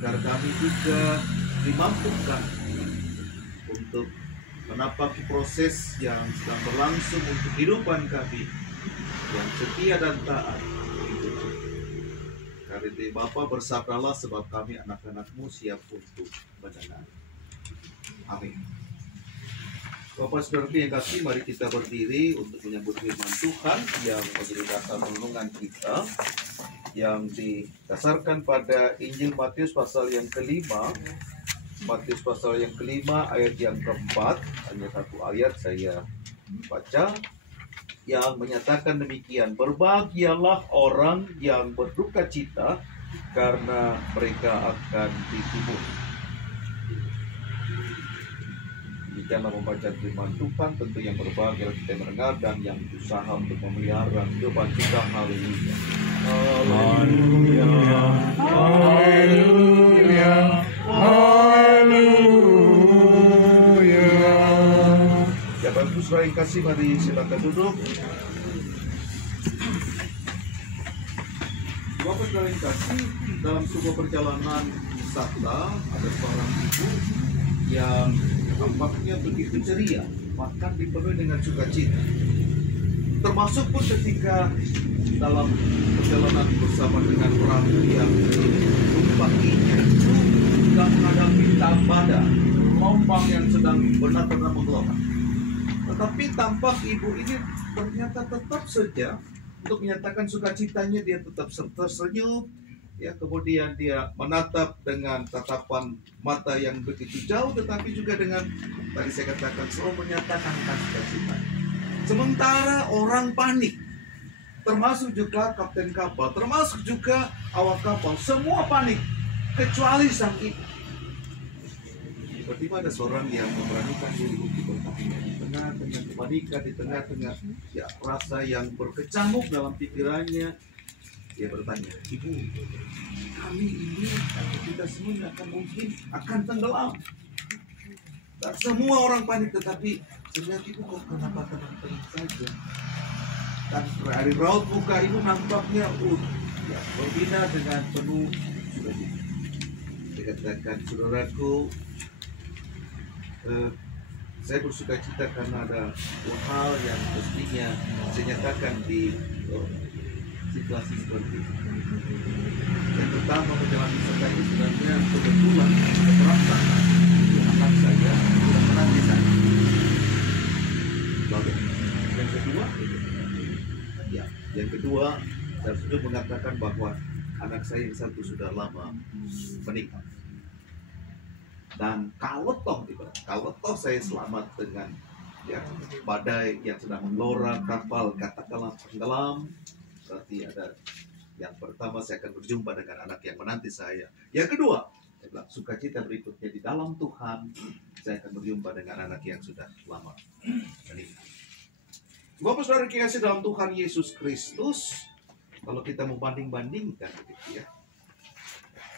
agar kami juga dimampukan untuk menapaki proses yang sedang berlangsung untuk kehidupan kami yang setia dan taat. Karena Bapa bersabdalah, sebab kami anak-anak-Mu siap untuk mendengar. Amin. Bapak Saudara yang kasih, mari kita berdiri untuk menyambut firman Tuhan yang menjadi dasar renungan kita, yang didasarkan pada Injil Matius pasal yang kelima. Matius pasal yang kelima ayat yang keempat, hanya satu ayat saya baca, yang menyatakan demikian: berbahagialah orang yang berduka cita, karena mereka akan dihibur. Demikianlah membaca firman Tuhan. Tentu yang berbahagia kita mendengar dan yang berusaha untuk memelihara kehidupan kita. Haleluya. Haleluya. Haleluya. Haleluya. Ya, Bapak Ibu Saudara yang kasih, mari silakan duduk. Bapak Saudara yang kasih, dalam sebuah perjalanan wisata ada seorang ibu yang tampaknya begitu ceria, bahkan dipenuhi dengan sukacita. Termasuk pun ketika dalam perjalanan bersama dengan perahu yang tumpanginya itu sedang menghadapi badai, gelombang yang sedang benar-benar menggelora. Tetapi tampak ibu ini ternyata tetap saja untuk menyatakan sukacitanya, dia tetap tersenyum. Ya, kemudian dia menatap dengan tatapan mata yang begitu jauh, tetapi juga dengan, tadi saya katakan, selalu menyatakan sukacita. Sementara orang panik, termasuk juga kapten kapal, termasuk juga awak kapal, semua panik, kecuali sang ibu. Tiba-tiba ada seorang yang memberanikan diri untuk bertanya di tengah-tengah kepanikan, di tengah-tengah ya, rasa yang berkecamuk dalam pikirannya. Dia bertanya, "Ibu, kami ini, kita semua akan mungkin akan tenggelam." Dan semua orang panik, tetapi ternyata ibu kok kenapa tenang-tenang saja? Dan dari raut muka ibu nampaknya ya, berbeda dengan penuh sukacita. Dikatakan, saudaraku, saya bersuka cita karena ada dua hal yang mestinya saya nyatakan di situasi seperti ini. Yang pertama, perjalanan wisata ini sebenarnya kebetulan keberatan anak saya sudah menanti saya. Lalu yang kedua, saya sudah mengatakan bahwa anak saya yang satu sudah lama menikah. Dan kalau toh saya selamat dengan ya, badai yang sedang menggelora, kapal katakanlah tenggelam, berarti ada yang pertama, saya akan berjumpa dengan anak yang menanti saya. Yang kedua, saya bilang, sukacita berikutnya di dalam Tuhan, saya akan berjumpa dengan anak yang sudah lama menikah. Bapak Saudara dikasih dalam Tuhan Yesus Kristus, kalau kita membanding-bandingkan gitu ya,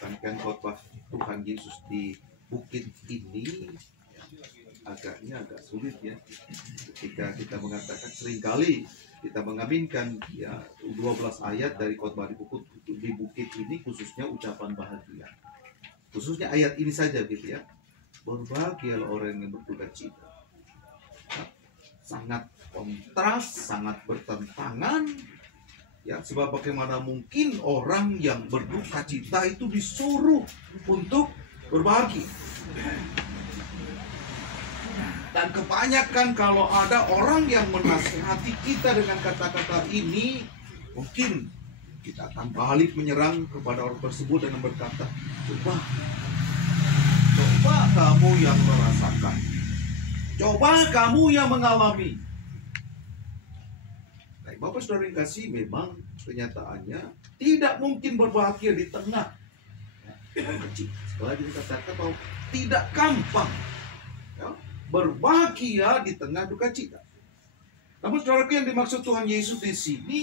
kan khotbah Tuhan Yesus di bukit ini ya, agak sulit ya, ketika kita mengatakan, seringkali kita mengaminkan ya 12 ayat dari khotbah di bukit ini, khususnya ucapan bahagia, khususnya ayat ini saja gitu ya, berbahagialah orang yang berduka cita. Nah, sangat kontras, sangat bertentangan ya, sebab bagaimana mungkin orang yang berduka cita itu disuruh untuk berbahagia. Dan kebanyakan kalau ada orang yang menasihati kita dengan kata-kata ini, mungkin kita akan balik menyerang kepada orang tersebut dan berkata, coba kamu yang merasakan, coba kamu yang mengalami. Nah, Bapak Saudara yang kasih, memang kenyataannya tidak mungkin berbahagia di tengah orang kecil. Sekali lagi dikatakan bahwa tidak gampang ya, berbahagia di tengah duka cita. Namun saudara yang dimaksud Tuhan Yesus di sini,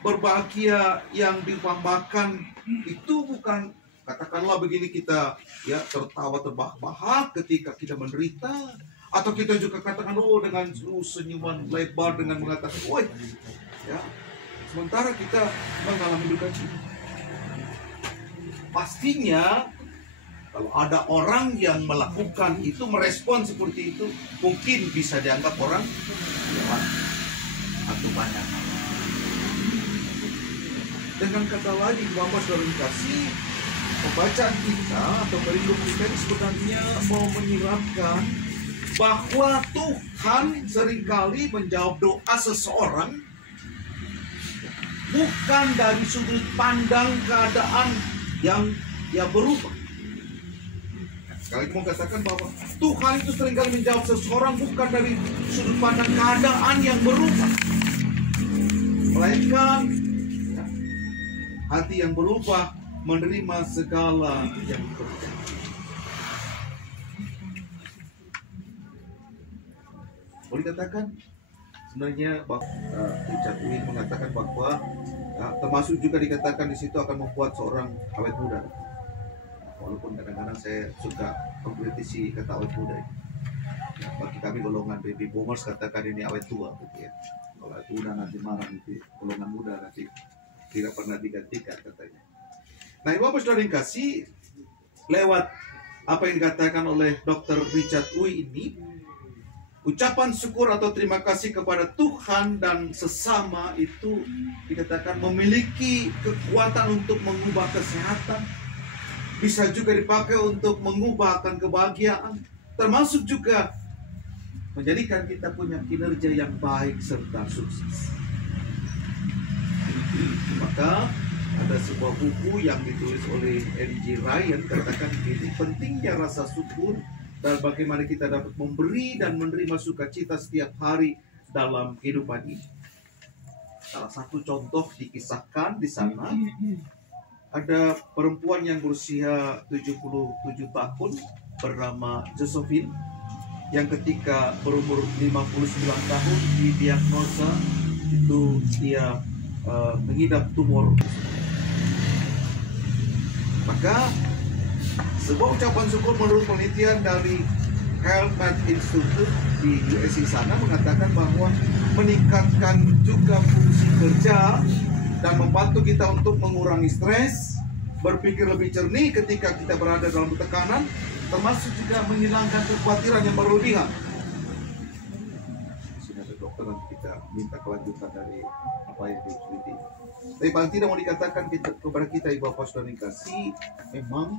berbahagia yang diumpamakan itu bukan, katakanlah begini, kita ya tertawa terbahak-bahak ketika kita menderita, atau kita juga katakan dengan senyuman lebar dengan mengatakan, "Woi," ya, sementara kita mengalami duka cita. Pastinya Kalau ada orang yang melakukan itu, merespon seperti itu, mungkin bisa dianggap orang lewat atau banyak. Dengan kata lain, Bapak Saudara kasih, pembacaan kita atau merindu kita ini sebenarnya mau menyiratkan bahwa Tuhan seringkali menjawab doa seseorang bukan dari sudut pandang keadaan yang berubah. Sekali mau katakan bahwa Tuhan itu seringkali menjawab seseorang bukan dari sudut pandang keadaan yang berubah, melainkan hati yang berubah menerima segala yang terjadi. Boleh katakan sebenarnya Richard Uy mengatakan bahwa termasuk juga dikatakan di situ akan membuat seorang awet muda. Walaupun kadang-kadang saya suka mengkritisi kata awet muda ini. Bagi kami golongan baby boomers katakan ini awet tua, gitu ya. Kalau awet muda nanti marah, nanti golongan muda nanti tidak pernah digantikan katanya. Nah, Bapak Saudara yang kasih, lewat apa yang dikatakan oleh Dr. Richard Uy ini, ucapan syukur atau terima kasih kepada Tuhan dan sesama itu dikatakan memiliki kekuatan untuk mengubah kesehatan, bisa juga dipakai untuk mengubahkan kebahagiaan, termasuk juga menjadikan kita punya kinerja yang baik serta sukses. Maka ada sebuah buku yang ditulis oleh N.G. Ryan, katakan begini, pentingnya rasa syukur dan bagaimana kita dapat memberi dan menerima sukacita setiap hari dalam kehidupan ini. Salah satu contoh dikisahkan di sana, ada perempuan yang berusia 77 tahun bernama Josephine, yang ketika berumur 59 tahun didiagnosa itu dia mengidap tumor. Maka sebuah ucapan syukur menurut penelitian dari Health Math Institute di USA sana mengatakan bahwa meningkatkan juga fungsi kerja dan membantu kita untuk mengurangi stres, berpikir lebih jernih ketika kita berada dalam tekanan, termasuk juga menghilangkan kekhawatiran yang berlebihan. Sini ada dokter, nanti kita minta kelanjutan dari apa yang diteliti. Tapi paling tidak mau dikatakan kepada kita, Ibu Bapak Saudara yang kasih, memang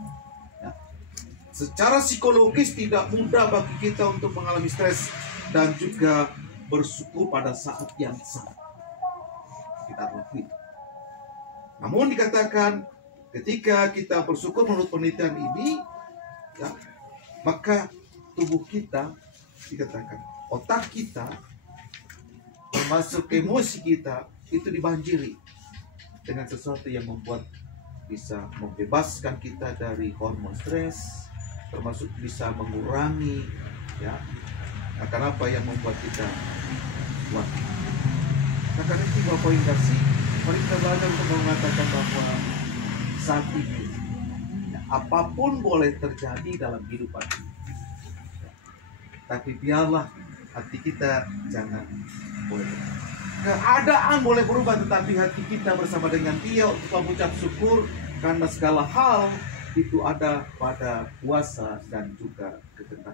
secara psikologis tidak mudah bagi kita untuk mengalami stres dan juga bersyukur pada saat yang sama. Kita lakukan. Namun dikatakan ketika kita bersyukur menurut penelitian ini, ya, maka tubuh kita dikatakan, otak kita, termasuk emosi kita itu dibanjiri dengan sesuatu yang membuat bisa membebaskan kita dari hormon stres, termasuk bisa mengurangi ya akan apa yang membuat kita kuat. Nah, karena itu Bapak yang kasih, mari kita belajar untuk mengatakan bahwa saat ini ya, apapun boleh terjadi dalam kehidupan ini, tapi biarlah hati kita jangan boleh. Keadaan boleh berubah, tetapi hati kita bersama dengan Dia untuk mengucap syukur karena segala hal itu ada pada kuasa dan juga kehendak.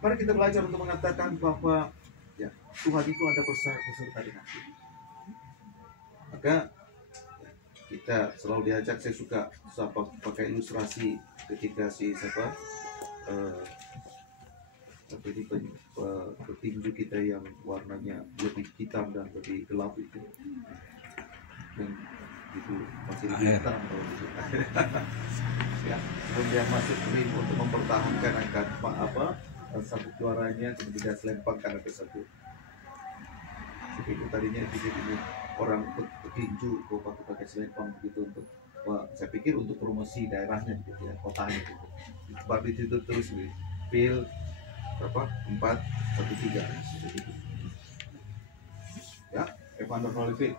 Mari kita belajar untuk mengatakan bahwa ya, Tuhan itu ada beserta dengan kita. Maka ya, kita selalu diajak, saya suka pakai ilustrasi ketika petinju kita yang warnanya lebih hitam dan lebih gelap itu, dan itu masih lebih hitam kalau gitu. Ya, kemudian masuk ring untuk mempertahankan angka sabuk juaranya, kemudian selempang karena tersebut. Seperti tadinya ini orang petinju kok pakai selempang begitu untuk, saya pikir untuk promosi daerahnya gitu ya, kotanya gitu. Sebab itu terus di pil berapa? 4-1-3 ya, Evander Holyfield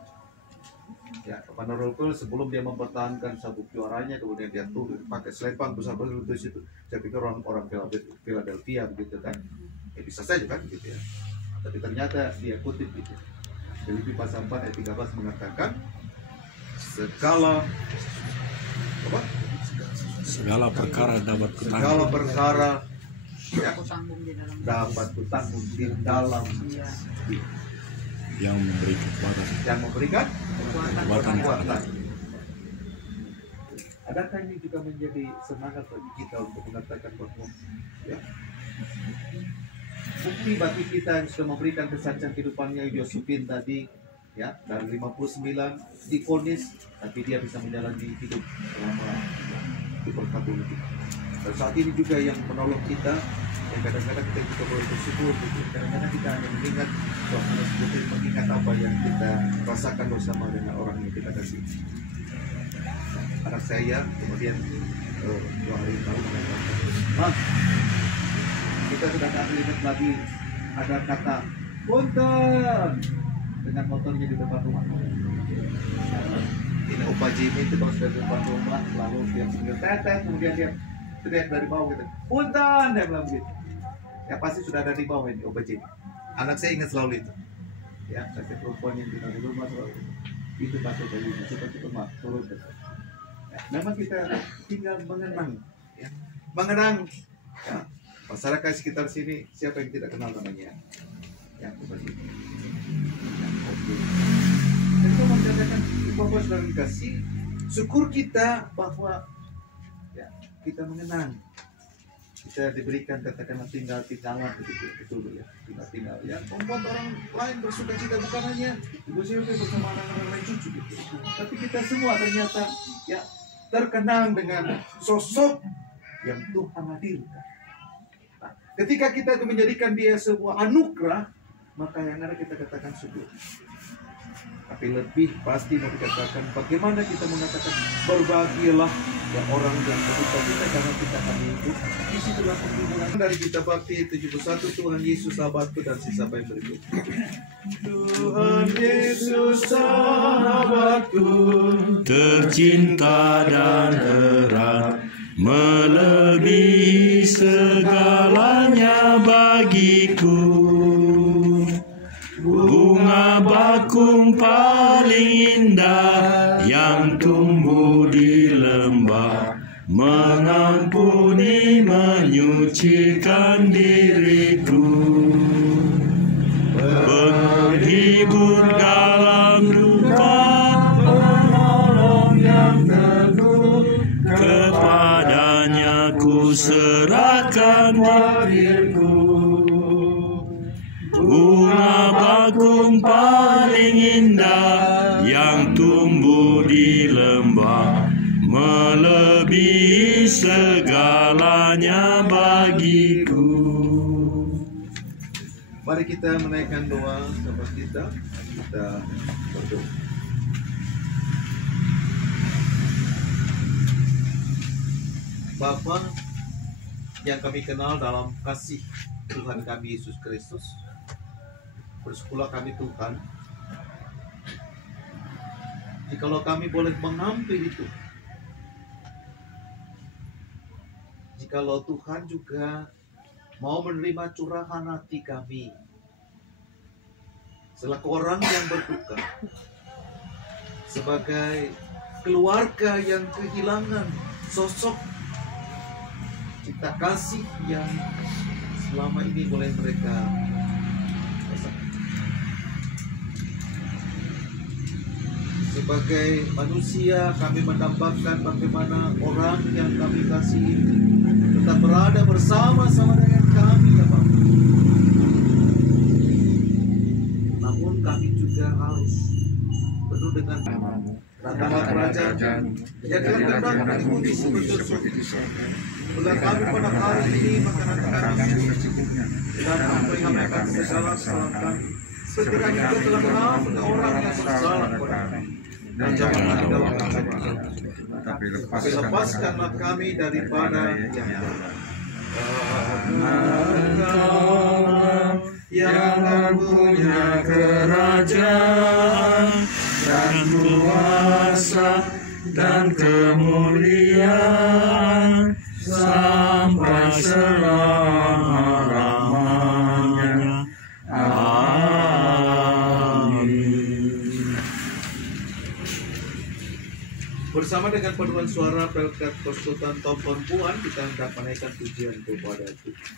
ya, Evander Holyfield sebelum dia mempertahankan sabuk juaranya, kemudian dia turun pakai selempang besar-besar itu situ. Saya pikir orang Philadelphia begitu kan, ya bisa saja kan gitu ya, tapi ternyata dia kutip gitu. Filipi pasal 4 ayat 13 mengatakan segala Segala perkara dapat segala kutanggung. perkara ya, Aku tanggung di dalam dapat kutanggung di dalam dia. Yang memberi kekuatan. yang memberikan Kekuatan. kekuatan. Adakah ini juga menjadi semangat bagi kita untuk mengatakan bahwa ya, bukti bagi kita yang sudah memberikan kesaksian kehidupannya Yosupin tadi ya, dari 59 divonis tapi dia bisa menjalani hidup selama di perkabungan kita. Dan saat ini juga yang menolong kita, yang kadang-kadang kita juga boleh bersyukur gitu. Kadang-kadang kita hanya mengingat suasana seperti mengingat apa yang kita rasakan bersama dengan orang yang kita kasih. Anak saya kemudian 2 hari yang lalu mengatakan, Mas, kita sudah tak ingat lagi ada kata punten dengan motornya di depan rumah. Ini Opa Jimmy itu kalau sudah di depan rumah lalu dia sambil tetet, kemudian dia teriak dari bawah gitu, punten, dia bilang begitu. Ya pasti sudah ada di bawah ini Opa Jimmy. Anak saya ingat selalu itu. Ya, kakek perempuan yang tinggal di rumah selalu itu pakai baju cepat-cepat mak turun ke. Ya, memang kita tinggal mengenang, ya. Mengenang ya, masyarakat sekitar sini siapa yang tidak kenal namanya, ya Opa Jimmy. Dan itu menjadikan Bapak sudah dikasih syukur kita bahwa ya, kita mengenang, kita diberikan katakanlah tinggal-tinggalan begitu ya, tinggal-tinggal yang membuat orang lain bersuka cita, bukan hanya ibu Sylvia bersama anak-anak lain cucu gitu, tapi kita semua ternyata ya terkenang dengan sosok yang Tuhan hadirkan. Nah, ketika kita itu menjadikan dia sebuah anugerah, maka yang ada kita katakan syukur. Tapi lebih pasti mau dikatakan bagaimana kita mengatakan berbahagialah ya orang yang berduka kita karena kita akan hidup. Disitulah pengumuman dari kita bakti 71 Tuhan Yesus sahabatku dan sisa yang berikut. Tuhan Yesus sahabatku, Tercinta dan erat, melebihi segalanya bagiku. Bunga bakung paling indah yang tumbuh di lembah, mengampuni, menyucikan diriku. Penghibur dalam duka, penolong yang teguh, kepadanya ku serahkan diriku. Bunga bakung paling indah yang tumbuh di lembah, melebihi segalanya bagiku. Mari kita menaikkan doa sahabat kita berdoa. Bapa yang kami kenal dalam kasih Tuhan kami Yesus Kristus, bersyukurlah kami Tuhan, jikalau kami boleh mengambil itu, jikalau Tuhan juga mau menerima curahan hati kami selaku orang yang berduka, sebagai keluarga yang kehilangan sosok cipta kasih yang selama ini boleh mereka rasakan. Sebagai manusia kami mendambakan bagaimana orang yang kami kasihi tetap berada bersama-sama dengan kami ya Pak. Namun kami juga harus penuh dengan ratama kerajaan yang telah terdapat di bumi seperti di surga. Bulan kami pada hari ini makanan kami dan memperingatkan segala kesalahan kami. Seperti kami juga telah mengampuni orang yang bersalah kepada kami. Dan janganlah di dalam pencobaan, tapi lepaskanlah kami daripada yang jahat. Yang punya kerajaan dan kuasa dan kemuliaan sampai selama-lamanya. Amin. Bersama dengan paduan suara berkat persekutuan kaum perempuan, kita hendak menaikkan pujian kepada Tuhan.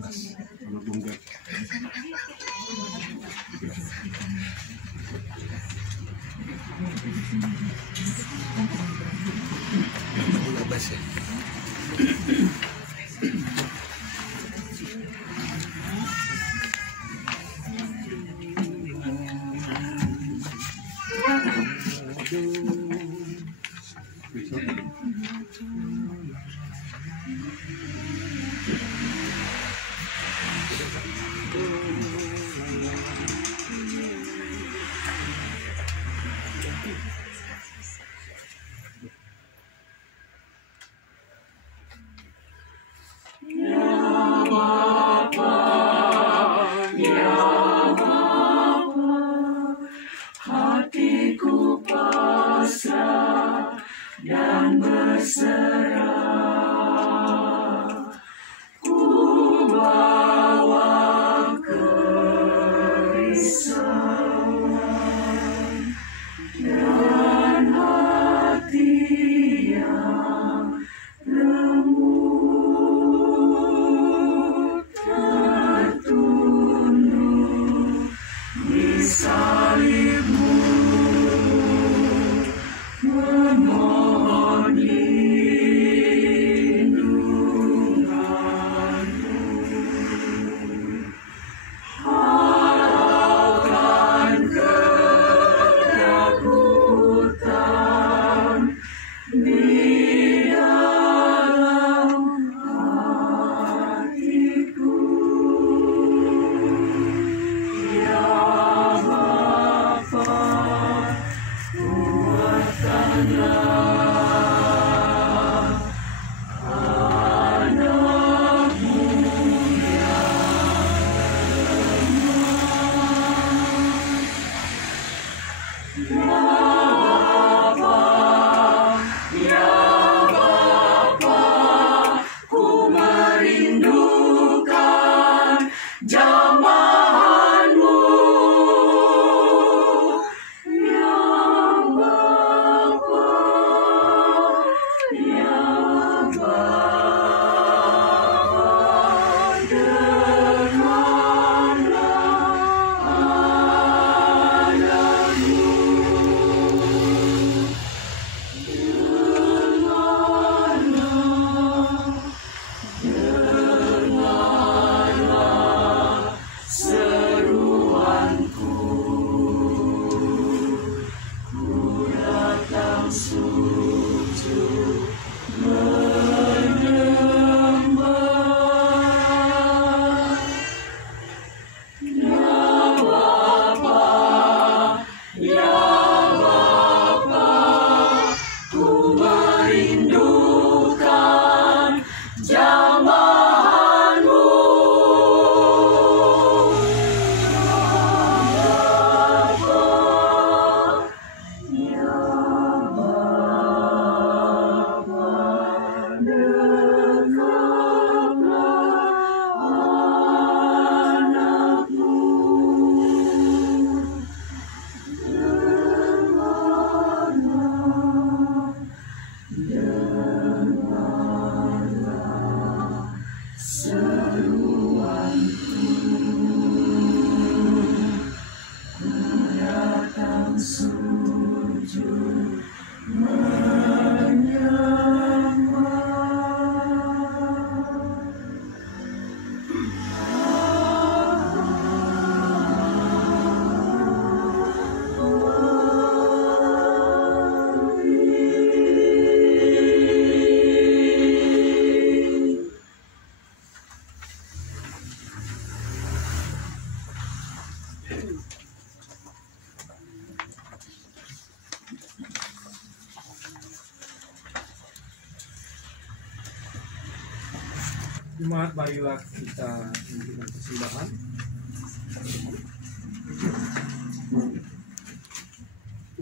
Bas. Kalau bunga. Bas ya. Hatiku pasrah dan berserah, ku bawa kerisauan dan hati yang lembut tertunduk di salibmu, memohon Jemaat, marilah kita memberikan persembahan.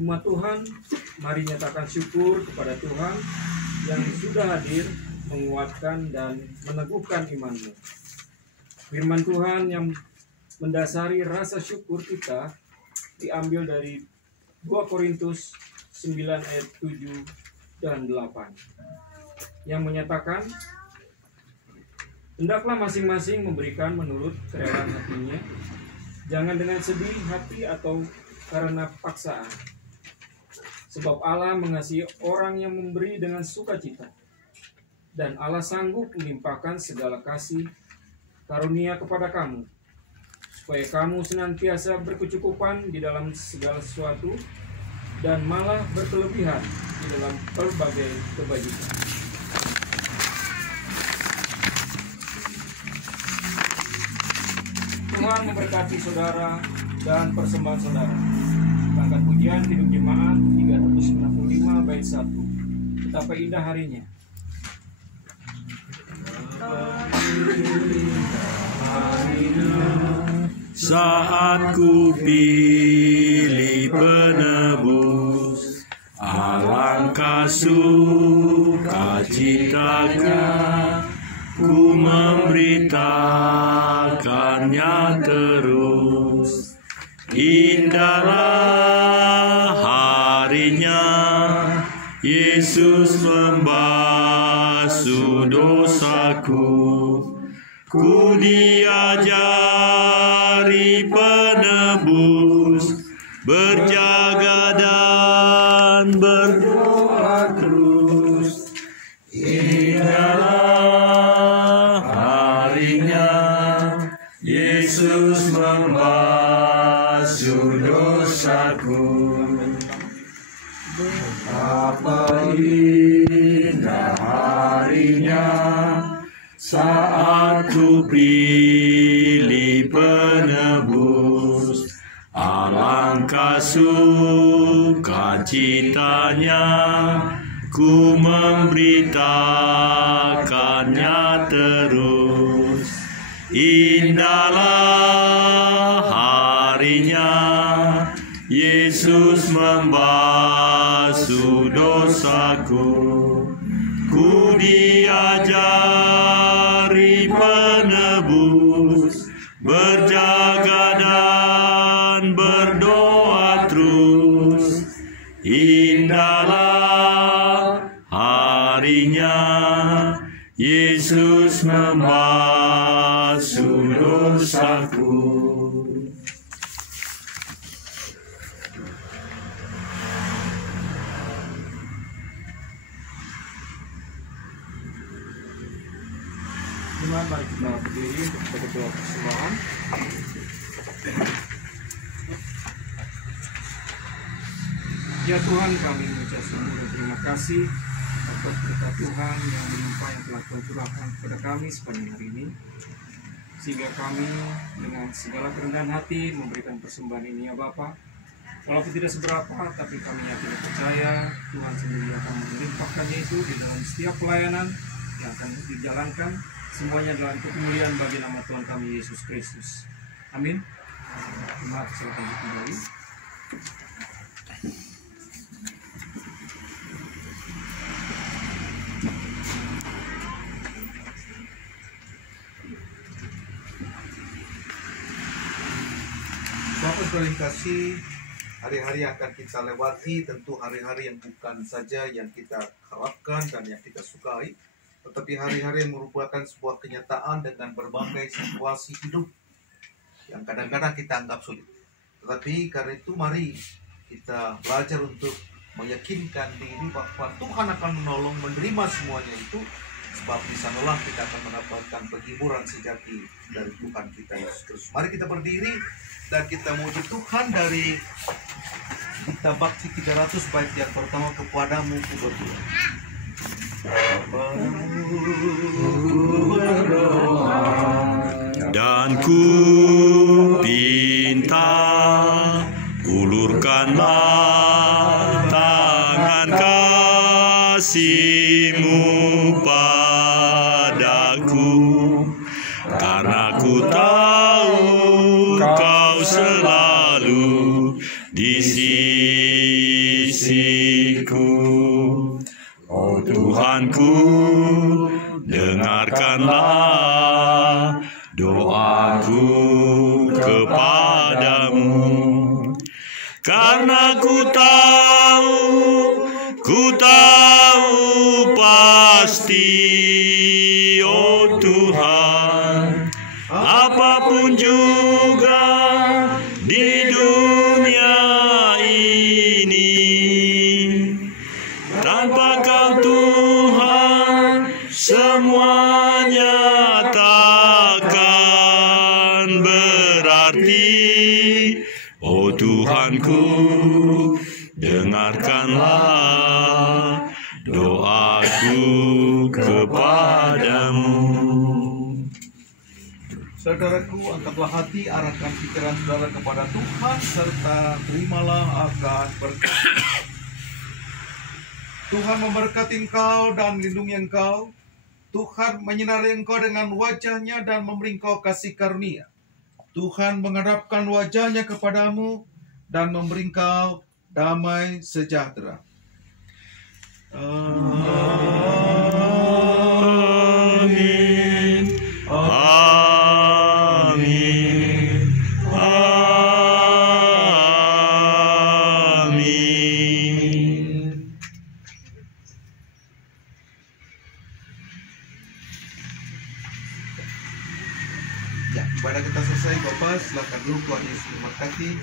Umat Tuhan, mari nyatakan syukur kepada Tuhan yang sudah hadir menguatkan dan meneguhkan imanmu. Firman Tuhan yang mendasari rasa syukur kita diambil dari 2 Korintus 9 ayat 7 dan 8 yang menyatakan, hendaklah masing-masing memberikan menurut kerelaan hatinya, jangan dengan sedih hati atau karena paksaan. Sebab Allah mengasihi orang yang memberi dengan sukacita, dan Allah sanggup melimpahkan segala kasih karunia kepada kamu, supaya kamu senantiasa berkecukupan di dalam segala sesuatu, dan malah berkelebihan di dalam berbagai kebajikan. Tuhan memberkati saudara dan persembahan saudara. Angkat pujian Kidung Jemaat 395 bait 1. Betapa indah harinya. Saat ku pilih penebus, alangkah sukacitanya ku memberitakannya terus. Indahlah harinya Yesus membasuh dosaku. Ku diajari penebus, berjaga dan berdoa terus. Indahlah harinya Yesus membasuh dosaku. Betapa indah harinya saat ku pilih penebus, alangkah sukacitanya ku memberitakannya terus. Indahlah harinya Yesus membasuh dosaku. Ku diajari penebus, berjaga dan berdoa terus. Indahlah harinya Yesus membasuh dosaku. Mari kita berdiri untuk berdoa persembahan. Ya Tuhan, kami mengucap syukur dan terima kasih atas berkat Tuhan yang melimpah yang telah Tuhan curahkan kepada kami sepanjang hari ini, sehingga kami dengan segala kerendahan hati memberikan persembahan ini ya Bapa. Walaupun tidak seberapa, tapi kami yakin dan percaya Tuhan sendiri akan melimpahkannya itu di dalam setiap pelayanan yang akan dijalankan. Semuanya dalam kemuliaan bagi nama Tuhan kami Yesus Kristus. Amin. Maaf, silakan kembali. Bapak sekalian kasih, hari-hari yang akan kita lewati tentu hari-hari yang bukan saja yang kita harapkan dan yang kita sukai, tetapi hari-hari yang merupakan sebuah kenyataan dengan berbagai situasi hidup yang kadang-kadang kita anggap sulit. Tetapi karena itu mari kita belajar untuk meyakinkan diri bahwa Tuhan akan menolong, menerima semuanya itu, sebab di sanalah kita akan mendapatkan penghiburan sejati dari Tuhan kita Yesus Kristus. Mari kita berdiri dan kita memuji Tuhan dari kitab Bakti 300 bait yang pertama, kepadamu ku berdoa. Dan ku pinta, ulurkanlah tangan kasih-Mu padaku. hatiku. Oh Tuhanku, dengarkanlah doaku kepadamu. Karena ku tahu pasti, oh Tuhan, apapun juga di dunia ini, tanpa Kau Tuhan, semuanya takkan berarti. Oh Tuhanku, dengarkanlah doaku kepadamu. Saudaraku, angkatlah hati, arahkan pikiran saudara kepada Tuhan, serta terimalah akan berkat. Tuhan memberkati engkau dan lindungi engkau. Tuhan menyinari engkau dengan wajah-Nya dan memberi engkau kasih karunia. Tuhan menghadapkan wajah-Nya kepadamu dan memberi engkau damai sejahtera. Amin. Amin. Amin. Ya, ibadah kita selesai, Bapak. Silakan dulu, Tuhan Yesus memberkati.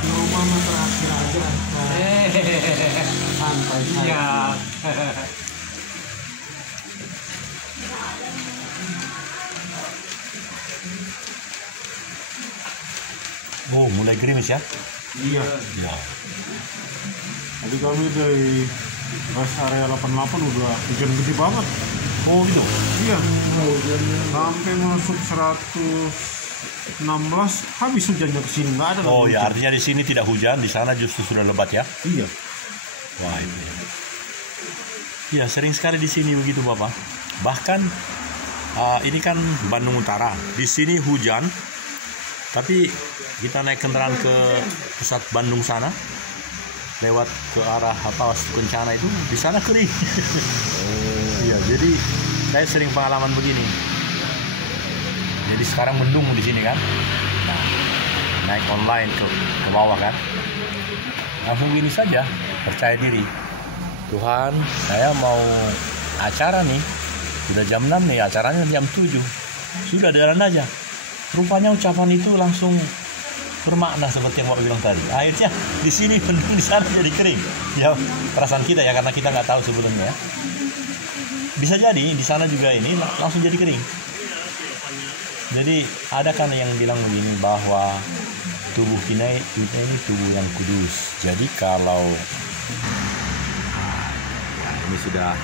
Rumah mah terakhir aja. Santai. Iya. Oh, mulai gerimis ya? Iya. Ya. Tadi kami dari rest area 88 udah hujan gede banget. Oh gitu. Iya. Sampai masuk 116 habis hujannya ke sini, nggak ada. Oh lagi ya, hujan. artinya di sini tidak hujan, di sana justru sudah lebat ya? Iya. Wah itu ya. Ya sering sekali di sini begitu Bapak. Bahkan ini kan Bandung Utara. Di sini hujan, tapi kita naik kendaraan ke pusat Bandung sana, lewat ke arah Kencana itu, di sana kering. Iya, jadi saya sering pengalaman begini. Jadi sekarang mendung di sini kan, nah, naik online ke bawah kan, langsung gini saja, percaya diri. Tuhan, saya mau acara nih, sudah jam 6 nih, acaranya jam 7, sudah jalan aja. Rupanya ucapan itu langsung bermakna seperti yang Bapak bilang tadi. Akhirnya di sini mendung, di sana jadi kering. Ya perasaan kita ya, karena kita nggak tahu sebelumnya. Bisa jadi di sana juga ini langsung jadi kering. Jadi ada kan yang bilang begini, bahwa tubuh kita ini tubuh yang kudus. Jadi kalau ini sudah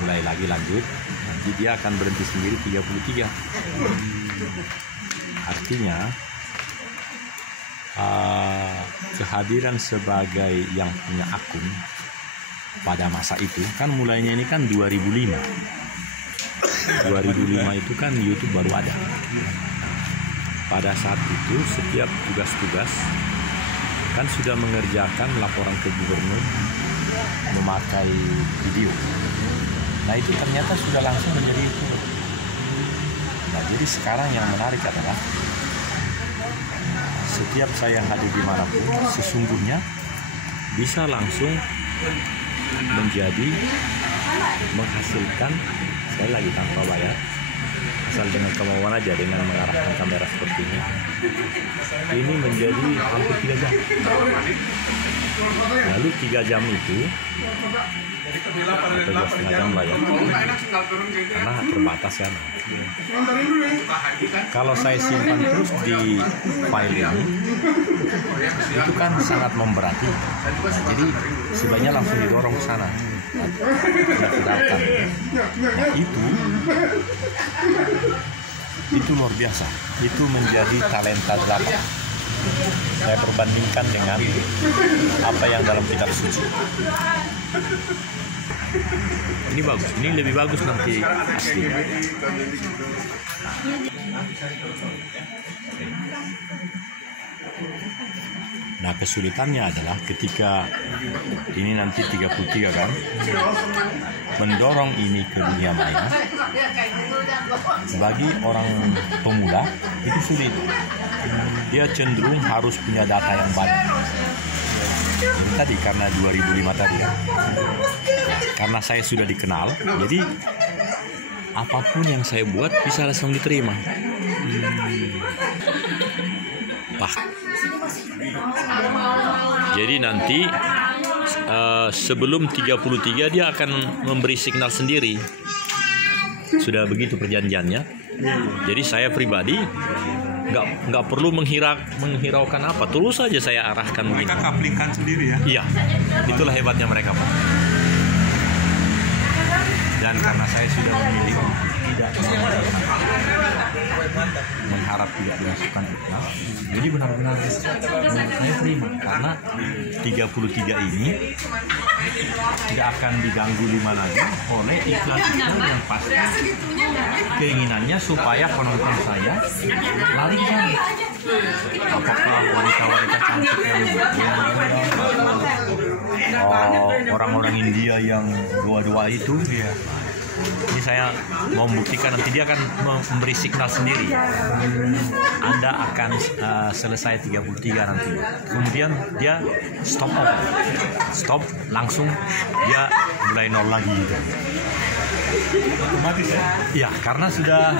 mulai lagi lanjut, nanti dia akan berhenti sendiri 33. Artinya kehadiran sebagai yang punya akun pada masa itu kan mulainya ini kan 2005 itu kan YouTube baru ada. Pada saat itu setiap tugas-tugas kan sudah mengerjakan laporan ke gubernur memakai video. Nah itu ternyata sudah langsung menjadi itu. Nah jadi sekarang yang menarik adalah setiap saya hadir dimanapun sesungguhnya bisa langsung menjadi menghasilkan, sekali lagi tanpa bayar, asal dengan kemauan aja, dengan mengarahkan kamera seperti ini menjadi hampir 3 jam. Lalu 3 jam itu atau 2,5 jam lah ya, karena terbatas ya. Kalau saya simpan terus di file ini, itu kan sangat memberati. Nah, jadi sebaiknya langsung didorong ke sana, daftarkan. Nah, itu luar biasa. Itu menjadi talenta 8. Saya perbandingkan dengan apa yang dalam kitab suci. Ini bagus, ini lebih bagus nanti asli. Nah, kesulitannya adalah ketika ini nanti 33 kan, mendorong ini ke dunia maya. Bagi orang pemuda itu sulit. Dia cenderung harus punya data yang banyak. Ini tadi karena 2005 tadi ya. Karena saya sudah dikenal, jadi apapun yang saya buat bisa langsung diterima. Jadi nanti sebelum 33 dia akan memberi signal sendiri. Sudah begitu perjanjiannya. Jadi saya pribadi nggak perlu menghiraukan apa, terus saja saya arahkan begini. Mereka kaplingkan sendiri ya? Iya, itulah hebatnya mereka, Pak. Dan karena saya sudah memilih tidak mengharap tidak dimasukkan iklan, jadi benar-benar saya terima karena 33 ini tidak akan diganggu di mana lagi oleh iklan-iklan yang pasti keinginannya supaya penonton saya lari ke sana. Apakah wanita-wanita cantik yang orang-orang India yang dua-dua itu ya. Ini saya mau membuktikan, nanti dia akan memberi signal sendiri. Anda akan selesai 33 nanti. Kemudian dia stop langsung dia mulai nol lagi. Otomatis ya? Iya, karena sudah